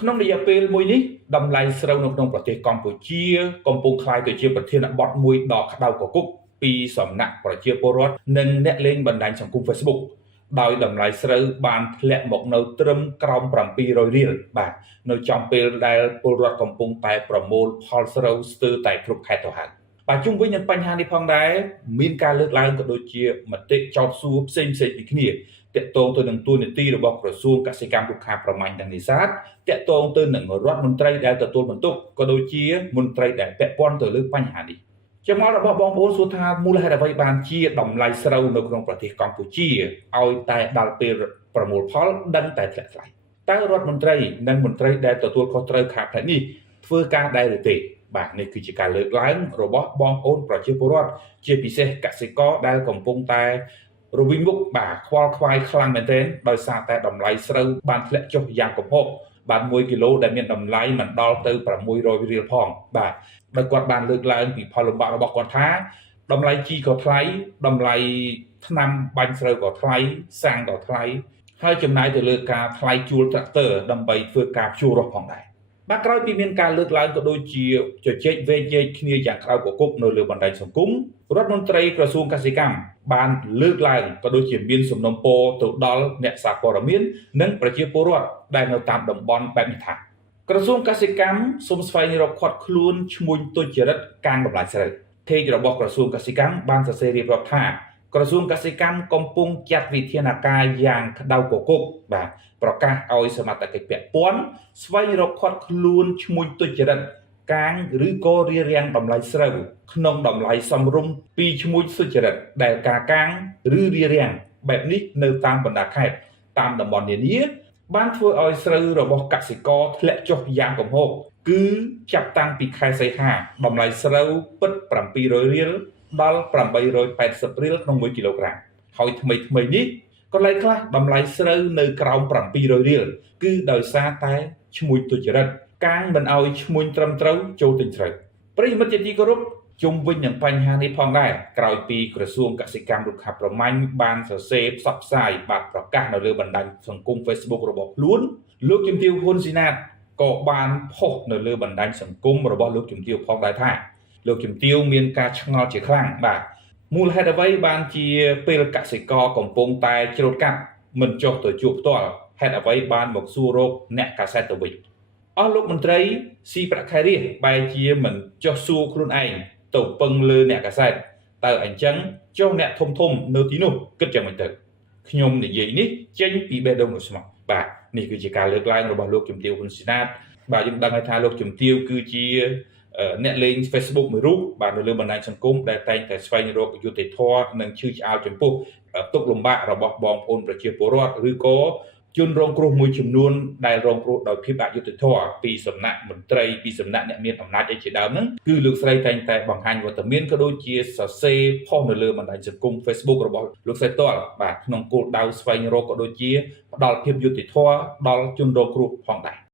ក្នុងរយៈពេលមួយនេះតម្លៃស្រូវនៅក្នុងប្រទេសកម្ពុជាកំពុងក្លាយទៅជាប្រធានបទមួយដ៏ក្តៅគគុកពីសំណាក់ប្រជាពលរដ្ឋនិងអ្នកលេងបណ្ដាញសង្គម Facebook ដោយតម្លៃស្រូវបានធ្លាក់មកនៅត្រឹមក្រោម700រៀលបាទនៅចំពេលដែលពលរដ្ឋកំពុងតែប្រមូលផលស្រូវស្ទើរតែគ្រប់ខេត្តទៅហើយបាទជុំវិញនឹងបញ្ហានេះផងដែរមានការលើកឡើងក៏ដូចជាមតិចោទសួរផ្សេងៗពីគ្នាតាក់ទងទៅនឹងទួលនីតិរបស់ក្រសួងកសិកម្មរុក្ខាប្រមាញ់និងនេសាទតាក់ទងទៅនឹងរដ្ឋមន្ត្រីដែលទទួលបន្ទុកក៏ដូចជាមន្ត្រីដែលពាក់ព័ន្ធទៅលើបញ្ហានេះចម្ងល់របស់បងប្អូនសួរថាមូលហេតុអ្វីបានជាតម្លៃស្រូវនៅក្នុងប្រទេសកម្ពុជាឲ្យតែដល់ពេលប្រមូលផលដឹងតែធ្លាក់ថ្លៃតើរដ្ឋមន្ត្រីនិងមន្ត្រីដែលទទួលខុសត្រូវខាងផ្នែកនេះធ្វើការដែរឬទេបាទនេះគឺជាការលើកឡើងរបស់បងប្អូនប្រជាពលរដ្ឋជាពិសេសកសិករដែលកំពុងតែរវិញមុខបាទខ្វល់ខ្វាយខ្លាំងមែនទែនដោយសារតែតម្លៃស្រូវបានធ្លាក់ចុះយ៉ាងគំហុកបាទ1គីឡូដែលមានតម្លៃមិនដល់ទៅ600រៀលផងបាទដោយគាត់បានលើកឡើងពីផលលំបាករបស់គាត់ថាតម្លៃជីក៏ថ្លៃតម្លៃថ្នាំបាញ់ស្រូវក៏ថ្លៃសាំងក៏ថ្លៃហើយចំណាយទៅលើការថ្លៃជួលត្រាក់ទ័រដើម្បីធ្វើការភ្ជួររាស់ផងដែរបាទក្រោយពីមានការលើកឡើងក៏ដូចជាជជែកវែកញែកគ្នាយ៉ាងក្តៅគគុកនៅលើបណ្ដាញសង្គមរដ្ឋមន្ត្រីក្រសួងកសិកម្មបានលើកឡើងក៏ដូចជាមានសំណុំពរទៅដល់អ្នកសារព័ត៌មាននិងប្រជាពលរដ្ឋដែលនៅតាមតំបន់បែបនេះថាក្រសួងកសិកម្មសូមស្វែងរកឃាត់ខ្លួនឈ្មួញទុច្ចរិតកាងតម្លៃស្រូវថេករបស់ក្រសួងកសិកម្មបានសរសេររៀបរាប់ថាក្រសួងកសិកម្មកំពុងចាត់វិធានការយ៉ាងក្តៅគគុកបាទប្រកាសឲ្យសមត្ថកិច្ចពាក់ព័ន្ធស្វែងរកឃាត់ខ្លួនឈ្មួញទុច្ចរិតកាងឬក៏រារាំងតម្លៃស្រូវក្នុងតម្លៃសមរម្យពីឈ្មួញសុចរិតដែលការកាងឬរារាំងបែបនេះនៅតាមបណ្ដាខេត្តតាមតំបន់នានាបានធ្វើឲ្យស្រូវរបស់កសិករធ្លាក់ចុះយ៉ាងគំហុកគឺចាប់តាំងពីខែសីហាតម្លៃស្រូវពិត700រៀលដល់880រៀលក្នុង1គីឡូក្រាមហើយថ្មីនេះកន្លែងខ្លះតម្លៃស្រូវនៅក្រោម700រៀលគឺដោយសារតែឈ្មួញទុច្ចរិតកាងមិនឲ្យឈ្មួញត្រឹមត្រូវចូលទិញស្រូវប្រិយមិត្តជាទីគោរពជុំវិញនឹងបញ្ហានេះផងដែរក្រោយពីក្រសួងកសិកម្មរុក្ខាប្រមាញ់បានសរសេរផ្សព្វផ្សាយបាទប្រកាសនៅលើបណ្ដាញសង្គម Facebook របស់ខ្លួនលោកជំទាវហ៊ុនស៊ីណាតក៏បានផុសនៅលើបណ្ដាញសង្គមរបស់លោកជំទាវផងដែរថាលោកជំទាវមានការឆ្ងល់ជាខ្លាំងបាទមូលហេតុអ្វីបានជាពេលកសិករកំពុងតែច្រូតកាត់មិនចុះទៅជួបផ្ទាល់ហេតុអ្វីបានមកសួររកអ្នកកាសែតទៅវិញអស់លោកមន្ត្រីស៊ីប្រាក់ខែរាជបែរជាមិនចុះសួរខ្លួនឯងទៅពឹងលើអ្នកកាសែតតើអញ្ចឹងចុះអ្នកធំនៅទីនោះគិតយ៉ាងម៉េចទៅខ្ញុំនិយាយនេះចេញពីបេះដូងស្មោះបាទនេះគឺជាការលើកឡើងរបស់លោកជំទាវហ៊ុនស៊ីណាតបាទយើងដឹងថាលោកជំទាវគឺជាអ្នកលេង Facebook មួយរូបបាទនៅលើបណ្ដាញសង្គមដែលតែងតែស្វែងរកយុត្តិធម៌និងឈឺឆ្អាលចំពោះទុក្ខលំបាករបស់បងប្អូនប្រជាពលរដ្ឋឬក៏ជនរងគ្រោះមួយចំនួនដែលរងគ្រោះដោយភាពអយុត្តិធម៌ពីសំណាក់មន្ត្រីពីសំណាក់អ្នកមានអំណាចអីជាដើមហ្នឹងគឺលោកស្រីតែងតែបង្ហាញវត្តមានក៏ដូចជាសរសេរផុសនៅលើបណ្ដាញសង្គម Facebook របស់លោកស្រីតលបាទក្នុងគោលដៅស្វែងរកក៏ដូចជាផ្ដល់ភាពយុត្តិធម៌ដល់ជនរងគ្រោះផងដែរ